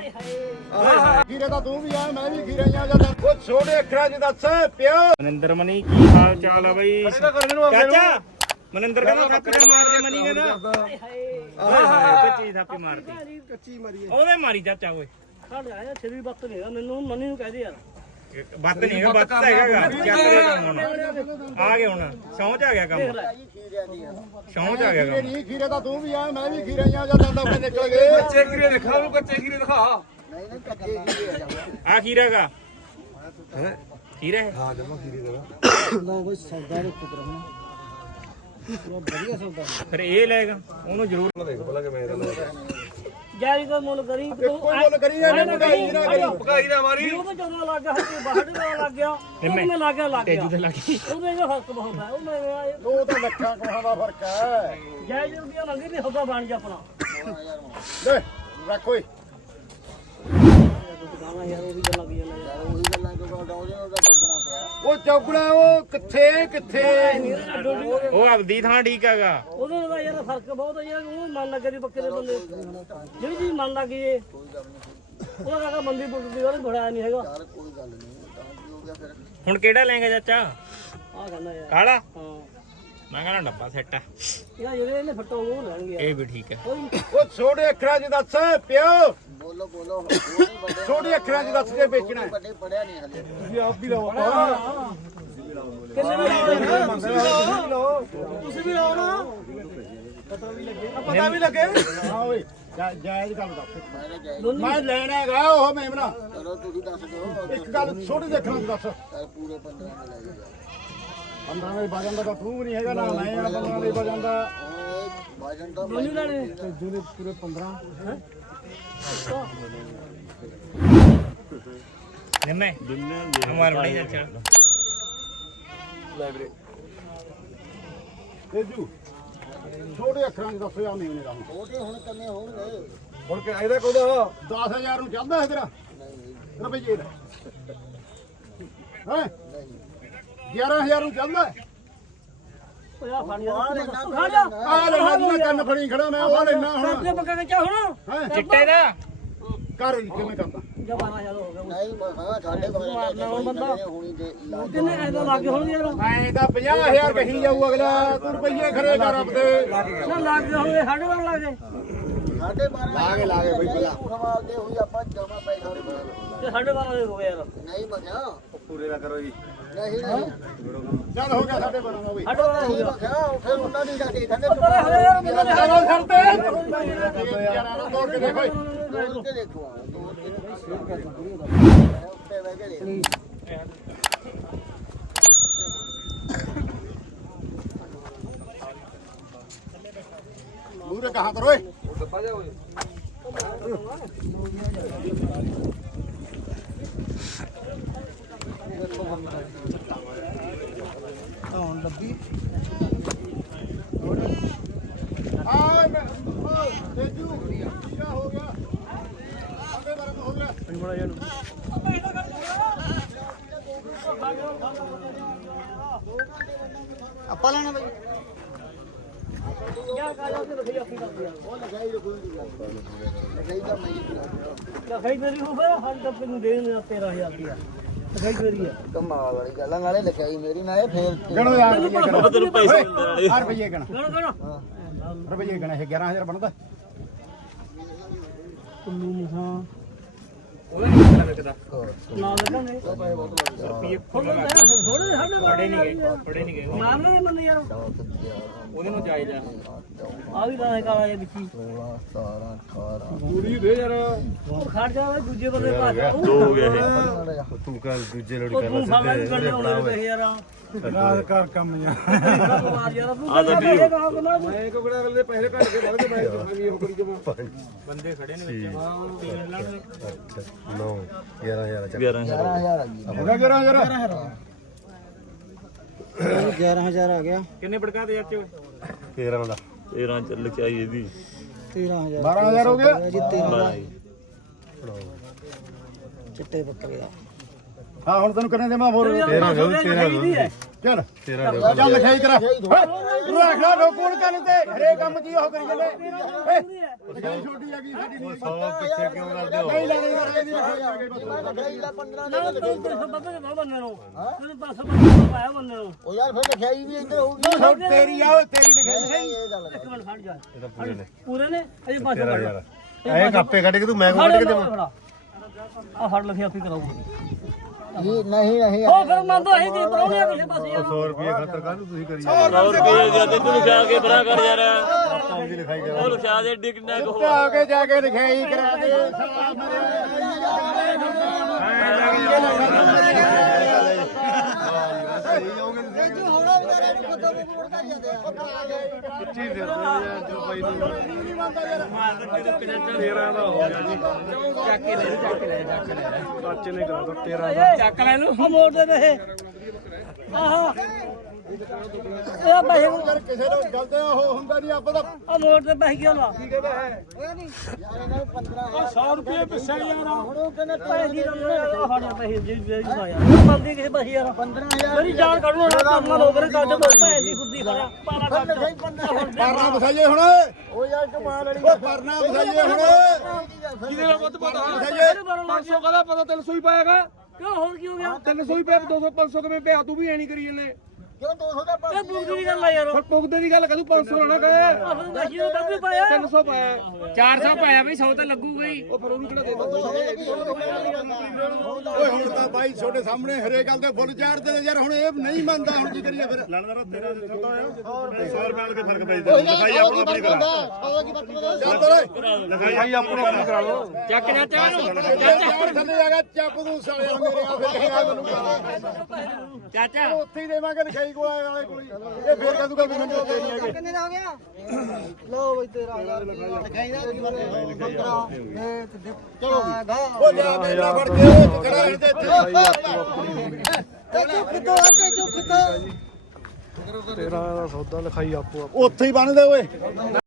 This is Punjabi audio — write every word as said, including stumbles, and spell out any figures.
ਖੀਰੇ ਦਾ ਤੂੰ ਵੀ ਆ ਮੈਂ ਵੀ ਖੀਰੇ ਆ ਜਾਂਦਾ ਉਹ ਛੋਟੇ ਅੱਖਰਾਂ 'ਚ ਦੱਸ ਪਿਓ ਮਨਿੰਦਰ ਮਨੀ ਕੀ ਹਾਲ ਚਾਲ ਆ ਬਈ ਚਾਚਾ ਮਨਿੰਦਰ ਕਹਿੰਦਾ ਥਾਪੀ ਮਾਰਦੇ ਮਨੀ ਕਹਿੰਦਾ ਆਹ ਹਾਏ ਕੱਚੀ ਥਾਪੀ ਮਾਰਦੀ ਕੱਚੀ ਮਾਰੀ ਉਹਦੇ ਮਾਰੀ ਚਾਚਾ ਓਏ ਸਾਡੇ ਆਇਆ ਛੇਵੀਂ ਬੱਤ ਨਹੀਂ ਹੈਗਾ ਮੈਨੂੰ ਮਨੀ ਨੂੰ ਕਹਿ ਦੇ ਯਾਰ ਬੱਤ ਨਹੀਂ ਹੈਗਾ ਬੱਤ ਹੈਗਾ ਆ ਗਿਆ ਹੁਣ ਸੌਂਚ ਆ ਗਿਆ ਕੰਮ ਸੌਂਚ ਆ ਗਿਆ ਕੰਮ ਨਹੀਂ ਖੀਰੇ ਦਾ ਤੂੰ ਵੀ ਆ ਮੈਂ ਵੀ ਖੀਰੇ ਆ ਜਾਂਦਾ ਤਾਂ ਨਿਕਲ ਗਏ ਕੱਚੇ ਖੀਰੇ ਦਿਖਾ ਉਹਨੂੰ ਕੱਚੇ ਖੀਰੇ ਦਿਖਾ ਨਹੀਂ ਨਹੀਂ ਕੱਚੇ ਖੀਰੇ ਆ ਆ ਖੀਰਾ ਦਾ ਹੈ ਖੀਰਾ ਹੈ ਹਾਂ ਜਮਾ ਖੀਰੇ ਦਾ ਨਾ ਕੋਈ ਸੌਦਾ ਦੇ ਪੁੱਤਰ ਹੁਣ ਪੂਰਾ ਵਧੀਆ ਸੌਦਾ ਫਿਰ ਇਹ ਲੈਗਾ ਉਹਨੂੰ ਜ਼ਰੂਰ ਦੇਖ ਪਹਿਲਾਂ ਕਿ ਮੈਂ ਇਹਦਾ ਜਾਰੀ ਦਾ ਮੁੱਲ ਕਰੀ ਕੋਈ ਮੁੱਲ ਕਰੀ ਨਾ ਭਗਾਈ ਨਾ ਕਰੀ ਭਗਾਈ ਨਾ ਮਾਰੀ ਉਹ ਤਾਂ ਜਦੋਂ ਲੱਗ ਗਿਆ ਹੱਥ ਬਾਹਰ ਦਾ ਲੱਗ ਗਿਆ ਉਹਨੇ ਲੱਗ ਗਿਆ ਲੱਗ ਗਿਆ ਤੇਜੂ ਤੇ ਲੱਗ ਗਈ ਉਹਦੇ ਦਾ ਫਰਕ ਬਹੁਤ ਹੈ ਉਹ ਮੈਂ ਉਹ ਤਾਂ ਲੱਖਾਂ ਕੋਹਾਂ ਦਾ ਫਰਕ ਹੈ ਜਾਇਜ਼ ਰੁਪਿਆ ਮੰਗੀ ਵੀ ਸੌਦਾ ਬਣ ਜਾ ਆਪਣਾ ਲੈ ਰੱਖ ਓਏ ਗਾਣਾ ਯਾਰ ਉਹ ਵੀ ਗੱਲਾਂ ਵੀ ਯਾਰ ਉਹੀ ਗੱਲਾਂ ਕਿਉਂ ਡਾਉਂਦੇ ਉਹਦਾ ਟੱਪਣਾ ਪਿਆ ਉਹ ਚੌਗਣਾ ਉਹ ਕਿੱਥੇ ਕਿੱਥੇ ਉਹ ਆਪਦੀ ਥਾਂ ਠੀਕ ਹੈਗਾ ਉਹਦੇ ਨਾਲ ਯਾਰ ਫਰਕ ਬਹੁਤ ਹੈ ਯਾਰ ਉਹ ਮਨ ਲੱਗੇ ਦੀ ਬੱਕਰੇ ਬੰਦੇ ਜਿਹੜੀ ਚੀਜ਼ ਮਨ ਲੱਗ ਗਈ ਏ ਉਹਦਾ ਕਾਕਾ ਬੰਦੀ ਪੁੱਟ ਦੀ ਗੱਲ ਬੜਾ ਨਹੀਂ ਹੈਗਾ ਕੋਈ ਗੱਲ ਨਹੀਂ ਤਾਂ ਕੀ ਹੋ ਗਿਆ ਫਿਰ ਹੁਣ ਕਿਹੜਾ ਲੈਂਗਾ ਚਾਚਾ ਆਹ ਕਹਿੰਦਾ ਯਾਰ ਕਾਲਾ ਹਾਂ ਮੈਂ ਕਹਿੰਦਾ ਡੱਬਾ ਸੈੱਟ ਆ ਯਾਰ ਜਿਹੜੇ ਇਹਨੇ ਫੱਟੋ ਉਹ ਲੈਣਗੇ ਇਹ ਵੀ ਠੀਕ ਹੈ ਉਹ ਛੋਟੇ ਅੱਖਰਾਂ 'ਚ ਦੱਸ ਪਿਓ ਬੋਲੋ ਬੋਲੋ ਛੋਟੇ ਅੱਖਰਾਂ 'ਚ ਦੱਸ ਕੇ ਵੇਚਣਾ ਹੈ ਵੱਡੇ ਪੜਿਆ ਨਹੀਂ ਹਲੇ ਤੁਸੀਂ ਆਪ ਵੀ ਲਾਓ ਕਿੰਨੇ ਵੀ ਲਾਓ ਤੁਸੀਂ ਵੀ ਲਾਓ ਨਾ ਪਤਾ ਵੀ ਲੱਗੇ ਹਾਂ ਓਏ ਜਾ- ਜਾਇਜ਼ ਗੱਲ ਦੱਸ ਮੈਂ ਜਾਇ ਮੈਂ ਲੈਣਾ ਹੈਗਾ ਉਹ ਮੇਮਣਾ ਚਲੋ ਤੁਸੀਂ ਦੱਸ ਦਿਓ ਇੱਕ ਗੱਲ ਛੋਟੇ ਅੱਖਰਾਂ 'ਚ ਦੱਸ ਚੱਲ ਪੂਰੇ ਪੰਦਰਾਂ ਦੇ ਲੈ ਜਾਓ ਪੰਦਰਾਂ ਦੇ ਵਜਨ ਦਾ ਤਾਂ ਤੂੰ ਵੀ ਨਹੀਂ ਹੈਗਾ ਨਾ ਮੈਂ ਆ ਪੰਦਰਾਂ ਦੇ ਵਜਨ ਦਾ ਓਏ ਬਾਜਨ ਦਾ ਮੈਨੂੰ ਲੈਣੇ ਜਿਹੜੇ ਪੂਰੇ ਪੰਦਰਾਂ ਨਿੰਮੇ ਹਮਾਰ ਬੜੀ ਚਾਚਾ ਲਾਇਬ੍ਰੇਰੀ ਤੇਜੂ ਛੋਟੇ ਅੱਖਰਾਂ 'ਚ ਦੱਸ ਆ ਮੇਮਣੇ ਦਾ ਹੁਣ ਛੋਟੇ ਹੁਣ ਕੰਨੇ ਹੋਣਗੇ ਹੁਣ ਕਿ ਇਹਦਾ ਕੋਦਾ ਦਸ ਹਜ਼ਾਰ ਨੂੰ ਚੱਲਦਾ ਹੈ ਤੇਰਾ ਰੁਪਈਏ ਦਾ ਹੈ ਗਿਆਰਾਂ ਹਜ਼ਾਰ ਨੂੰ ਚੱਲਦਾ ਹੈ ਓਏ ਆ ਫੜ ਯਾਰ ਖਾ ਜਾ ਆ ਲੈ ਮੈਂ ਕੰਨ ਫੜੀ ਖੜਾ ਮੈਂ ਉਹ ਲੈਣਾ ਹੁਣ ਸਾਡੇ ਪੱਕਾ ਕੱਚਾ ਹੁਣ ਹੈ ਚਿੱਟੇ ਦਾ ਕਰ ਕਿਵੇਂ ਕਰਦਾ ਜਾ ਬਾਰਾਂ ਹਜ਼ਾਰ ਹੋ ਗਿਆ ਨਹੀਂ ਹਾਂ ਸਾਡੇ ਕੋਲ ਹੋਣੀ ਦੇ ਕਿੰਨੇ ਐਦਾ ਲੱਗ ਗਏ ਹੁਣ ਯਾਰ ਐਂ ਤਾਂ ਪੰਜਾਹ ਹਜ਼ਾਰ ਕਹੀ ਜਾਊ ਅਗਲਾ ਤੂੰ ਰੁਪਈਏ ਖਰੇ ਕਰ ਆਪਦੇ ਨਾ ਲੱਗ ਗਏ ਹੁਣ ਸਾਡੇ ਵਾਰ ਲੱਗ ਗਏ ਸਾਡੇ ਬਾਰਾਂ ਲਾਗੇ ਲਾਗੇ ਬਈ ਪਹਿਲਾਂ ਖਵਾਲਦੇ ਹੋਈ ਆਪਾਂ ਜਮਾ ਪੈਸਾ ਨਹੀਂ ਤੇ ਸਾਡੇ ਬਾਰਾਂ ਦੇ ਹੋ ਗਏ ਯਾਰ ਨਹੀਂ ਮਗਿਆ ਪੂਰੇ ਨਾ ਕਰੋ ਜੀ ਨਹੀਂ ਨਹੀਂ ਚੱਲ ਹੋ ਗਿਆ ਸਾਡੇ ਬਣਾ ਬਈ ਸਾਡੇ ਬਾਰਾਂ ਹੋ ਗਿਆ ਮਗਿਆ ਫਿਰ ਉਹਨਾਂ ਦੀ ਜਾ ਕੇ ਥੱਲੇ ਪਰੇ ਹੋ ਯਾਰ ਮੈਨੂੰ ਲੈ ਚਲੋ ਛੱਡਦੇ ਯਾਰ ਤੋੜ ਕੇ ਦੇਖੋ ਤੋੜ ਕੇ ਦੇਖੋ ਤੋੜ ਕੇ ਉੱਤੇ ਬਹਿ ਕੇ ਦੇਖ ਮੂਰੇ ਕਹਾਂ ਕਰੋ ਓਏ ਡੱਬਾ ਜਾ ਓਏ ਹੁਣ ਲੱਭੀ ਆ ਮੈਂ ਤੇਜੂ ਕੀ ਹੋ ਗਿਆ ਅੱਗੇ ਬਰਨ ਹੋ ਗਿਆ ਬੜਾ ਯਾਰ ਆਪਾਂ ਲੈਣਾ ਬਈ ਯਾਰ ਕਾਲਾ ਤੇ ਲਿਖੀ ਆਪੀ ਕਰਦੀ ਆ ਉਹ ਲਗਾਈ ਰਖੂਈ ਲਗਾਈ ਦਾ ਮੈਂ ਲਿਖਾਈ ਤੇਰੀ ਹੋ ਫਿਰ ਹਰ ਟੱਪ ਨੂੰ ਦੇ ਦੇਣਾ ਤੇਰਾਂ ਹਜ਼ਾਰ ਰੁਪਇਆ ਲਿਖਾਈ ਤੇਰੀ ਆ ਕਮਾਲ ਵਾਲੀ ਗੱਲ ਆ, ਨਾਲੇ ਲਿਖਾਈ ਮੇਰੀ ਨਾਲੇ ਫੇਰ ਗਣੋ ਯਾਰ ਰੁਪਈਏ ਗਣੋ ਤੈਨੂੰ ਪੈਸੇ ਦਿੰਦੇ ਨਾਲੇ ਆ ਰੁਪਈਏ ਗਣ ਗਣਾ ਗਣਾ ਰੁਪਈਏ ਗਣ ਇਹ ਗਿਆਰਾਂ ਹਜ਼ਾਰ ਬਣਦਾ ਕੁੱਲੂ ਮਸਾਂ ਉਹਦਾ ਨਹੀਂ ਪਤਾ ਲੱਗਦਾ ਨਾ ਲੱਗਾਂਗੇ ਰੁਪਏ ਥੋੜੇ ਥੋੜੇ ਸਾਡੇ ਪੜੇ ਨਹੀਂ ਗਏ ਪੜੇ ਨਹੀਂ ਗਏ ਨਾਮ ਨਹੀਂ ਮੰਨ ਯਾਰ ਉਹਦੇ ਨੂੰ ਜਾਇਜ਼ ਆ ਆ ਵੀ ਤਾਂ ਕਾਲਾ ਜਿਹਾ ਵਿੱਚੀ ਸਤਾਰਾਂ ਅਠਾਰਾਂ ਪੂਰੀ ਦੇ ਯਾਰ ਉਹ ਖੜ ਜਾ ਓਏ ਦੂਜੇ ਬੰਦੇ ਪਾਸ ਦੋ ਹੋ ਗਿਆ ਇਹ ਤੂੰ ਕੱਲ ਦੂਜੇ ਲੋੜੀ ਉਹ ਤੂੰ ਸਾਲਾ ਵੀ ਕੱਢੇ ਹੋਣੇ ਪੈਸੇ ਯਾਰ ਰਾਤ ਕਰ ਕੰਮ ਜਾਂ ਮਾਰ ਯਾਰ ਤੂੰ ਕਹਿੰਦਾ ਪੈਸੇ ਕਹਾਂ ਕਿ ਨਾ ਮੈਂ ਕੋ ਕਿਹੜਾ ਅਗਲੇ ਪੈਸੇ ਕੱਢ ਕੇ ਬੜਦੇ ਮੈਂ ਵੀ ਉਹ ਕਰੀ ਜਮਾ ਬੰਦੇ ਖੜੇ ਨੇ ਵਿੱਚ ਨੌ ਗਿਆਰਾਂ ਹਜ਼ਾਰ ਚੱਕ ਗਿਆਰਾਂ ਹਜ਼ਾਰ ਆ ਗਈ ਹੋ ਗਿਆ ਗਿਆਰਾਂ ਹਜ਼ਾਰ ਗਿਆਰਾਂ ਹਜ਼ਾਰ ਆ ਗਿਆ ਕਿੰਨੇ ਪੜਕਾ ਦੇ ਚਾਚੇ ਤੇਰਾਂ ਦਾ ਤੇਰਾਂ ਚ ਲਿਖਾਈ ਇਹਦੀ ਤੇਰਾਂ ਹਜ਼ਾਰ ਬਾਰਾਂ ਹਜ਼ਾਰ ਹੋ ਗਿਆ ਜੀ ਤੇਰਾਂ ਚਿੱਟੇ ਬੱਕਰੇ ਆ ਹਾਂ ਹੁਣ ਤੈਨੂੰ ਕਿੰਨੇ ਦੇਵਾਂ ਹੋਰ ਤੇਰਾਂ ਤੇਰਾਂ ਚੱਲ ਚੱਲ ਲਿਖਾਈ ਕਰਾ ਰੱਖ ਲਾ ਲੋਕੋਂ ਕੰਨ ਤੇ ਹਰੇ ਕੰਮ ਦੀ ਉਹ ਕਰੀ ਜਾਂਦੇ ਲਿਖਾਈ ਛੋਟੀ ਆ ਗਈ ਸਾਡੀ ਨਹੀਂ ਸੌ ਪਿੱਛੇ ਕਿਉਂ ਕਰਦੇ ਹੋ ਨਹੀਂ ਲੈਣੀ ਯਾਰ ਇਹਦੀ ਲਿਖਾਈ ਆ ਗਈ ਬਸ ਲਿਖਾਈ ਦਾ ਪੰਦਰਾਂ ਨਾ ਤੂੰ ਪੈਸਾ ਬੱਬੇ ਦੇ ਬੰਦੇ ਨੂੰ ਤੈਨੂੰ ਪੈਸਾ ਬੱਬੇ ਪਾਇਆ ਬੰਦੇ ਨੂੰ ਉਹ ਯਾਰ ਫਿਰ ਲਿਖਾਈ ਵੀ ਇੱਧਰ ਹੋਊਗੀ ਤੇਰੀ ਆ ਤੇਰੀ ਲਿਖਾਈ ਇਹ ਗੱਲ ਇੱਕ ਮਿੰਟ ਫੜ ਜਾ ਇਹਦਾ ਪੂਰੇ ਨੇ ਪੂਰੇ ਨੇ ਅਜੇ ਪਾਸੇ ਤੇਰਾ ਫੜ ਯਾਰ ਇਹ ਕਾਪੇ ਕੱਢ ਕੇ ਤੂੰ ਮੈਂ ਕੱਢ ਕੇ ਦੇਵਾਂ ਆ ਫੜ ਲਿਖਿਆ ਆਪੀ ਕਰਾਉਂਗਾ ਇਹ ਨਹੀਂ ਨਹੀਂ ਉਹ ਫਿਰ ਮੰਨ ਦੋ ਅਸੀਂ ਦੀ ਪਰੌਣੇ ਕਿਸੇ ਪਾਸੇ ਯਾਰ ਸੌ ਰੁਪਏ ਖਾਤਰ ਕਾਹਨੂੰ ਤੁਸੀਂ ਕਰੀ ਸੌ ਰੁਪਏ ਦੇ ਦੇ ਤੂੰ ਲਿਖਾ ਕੇ ਬਰਾ ਕਰ ਯਾਰ ਕੰਮ ਦੀ ਲਿਖਾਈ ਕਰਾ ਉਹ ਲਿਖਾ ਦੇ ਡਿਕ ਨਾ ਕੋ ਆ ਕੇ ਜਾ ਕੇ ਲਿਖਾਈ ਕਰਾ ਦੇ ਹੋਣਾ ਵਿਚਾਰੇ ਨੂੰ ਖੁਦ ਨੂੰ ਮੋੜ ਕਰ ਜਾਂਦੇ ਆ ਪੱਚੀ ਫਿਰਦੇ ਆ ਜੋ ਬਾਈ ਨੂੰ ਤੇਰਾਂ ਦਾ ਹੋ ਗਿਆ ਜੀ ਚੱਕ ਕੇ ਲੈ ਚੱਕ ਲੈ ਚੱਕ ਲੈ ਚਾਚੇ ਨੇ ਕਰਾਤਾ ਤੇਰਾਂ ਦਾ ਚੱਕ ਲੈ ਇਹਨੂੰ ਆ ਮੋੜ ਦੇ ਦੇ ਆਹਾ ਇਹ ਪੈਸੇ ਯਾਰ ਕਿਸੇ ਨੂੰ ਗਲਤ ਉਹ ਹੁੰਦਾ ਨਹੀਂ ਆਪਾਂ ਤਾਂ ਆ ਮੋੜ ਤੇ ਪੈਸੇ ਕਿਉਂ ਲਾ ਯਾਰ ਇਹਨਾਂ ਨੂੰ ਪੰਦਰਾਂ ਸੌ ਰੁਪਏ ਪਿੱਛੇ ਯਾਰ ਹੁਣ ਉਹ ਕਹਿੰਦੇ ਪੈਸੇ ਦੀ ਆ ਫੜ ਪੈਸੇ ਜੀ ਜੀ ਯਾਰ ਬੰਦੀ ਕਿਸੇ ਪਾਸੇ ਯਾਰ ਪੰਦਰਾਂ ਹਜ਼ਾਰ ਮੇਰੀ ਜਾਨ ਕੱਢ ਲੋ ਨਾ ਕਰਨਾ ਲੋਕ ਨੇ ਕੱਢ ਦੋ ਭੈਣ ਦੀ ਖੁੱਦੀ ਖੜਾ ਪਾਲਾ ਕੱਢ ਲਿਖਾਈ ਪੰਦਰਾਂ ਪਰਨਾ ਵਸਾਈਏ ਹੁਣ ਉਹ ਯਾਰ ਕਮਾਲ ਵਾਲੀ ਓ ਪਰਨਾ ਵਸਾਈਏ ਹੁਣ ਜਿਹਦੇ ਨਾਲ ਬਹੁਤ ਪਤਾ ਪੰਜ ਸੌ ਕਹਦਾ ਪਤਾ ਤਿੰਨ ਸੌ ਹੀ ਪਾਏਗਾ ਕਿਉਂ ਹੋਰ ਕੀ ਹੋ ਗਿਆ ਤਿੰਨ ਸੌ ਹੀ ਪਿਆ ਦੋ ਸੌ ਪੰਜ ਸੌ ਕਿਵੇਂ ਪਿਆ ਤੂੰ ਵੀ ਐ ਨਹੀਂ ਕਰੀ ਜੰਨੇ ਕਿਉਂ ਦੋ ਸੌ ਦਾ ਇਹ ਬੁੱਧੀ ਦੀ ਗੱਲ ਆ ਯਾਰ ਪਰ ਪੁੱਗਦੇ ਦੀ ਗੱਲ ਕਹਦੂ ਪੰਜ ਸੌ ਨਾ ਕਹੇ ਆਹ ਬਾਸ਼ੀ ਨੂੰ ਬੰਦੀ ਪਾਇਆ ਤਿੰਨ ਸੌ ਪਾਇਆ ਚਾਰ ਸੌ ਪਾਇਆ ਬਈ ਸੌ ਤਾਂ ਲੱਗੂਗਾ ਹੀ ਉਹ ਫਿਰ ਉਹਨੂੰ ਕਿਹੜਾ ਦੇ ਦੋ ਓਏ ਹੁਣ ਤਾਂ ਬਾਈ ਤੁਹਾਡੇ ਸਾਹਮਣੇ ਹਰੇ ਗੱਲ ਦੇ ਫੁੱਲ ਚਾੜਦੇ ਨੇ ਯਾਰ ਹੁਣ ਇਹ ਨਹੀਂ ਮੰਨਦਾ ਹੁਣ ਕੀ ਕਰੀਏ ਫਿਰ ਲੜਦਾ ਤੇਰਾ ਦਿੱਤਾ ਹੋਇਆ ਸੌ ਰੁਪਏ ਨਾਲ ਕੇ ਫਰਕ ਪੈ ਜਾਂਦਾ ਲਿਖਾਈ ਆਪਣੀ ਆਪਣੀ ਕਰਾ ਚੱਲ ਤੋਰੇ ਲਿਖਾਈ ਆਪਣੀ ਆਪਣੀ ਕਰਾ ਲਓ ਚੱਕ ਚਾਚਾ ਚਾੜ ਥੱਲੇ ਆ ਗਿਆ ਚੱਪ ਤੂੰ ਸਾਲਿਆ ਮੇਰੇ ਆ ਫਿਰ ਕਹੇਗਾ ਮੈਨੂੰ ਚਾਚਾ ਉੱਥੇ ਹੀ ਦੇਵਾਂਗੇ ਲਿਖਾਈ ਕੋਲ ਵਾਲੇ ਕੋਲ ਇਹ ਫੇਰ ਕਹਦੂਗਾ ਵੀ ਮੈਨੂੰ ਦੇ ਨਹੀਂ ਹੈਗੇ ਕਿੰਨੇ ਦਾ ਹੋ ਗਿਆ ਲੋ ਬਈ ਤੇਰਾ ਯਾਰ ਲਿਖਾਈ ਦਾ ਕੀ ਪੰਦਰਾਂ ਇਹ ਚਲੋ ਗਾ ਓ ਲਿਆ ਮੇਰਾ ਫੜ ਕੇ ਖੜਾ ਰਹਿਣ ਦੇ ਇੱਥੇ ਤੇ ਚੁੱਪ ਕਿਤੋਂ ਆ ਤੇ ਚੁੱਪ ਕਿਤੋਂ ਤੇਰਾ ਦਾ ਸੌਦਾ ਲਿਖਾਈ ਆਪੋ ਉੱਥੇ ਹੀ ਬੰਨਦੇ ਓਏ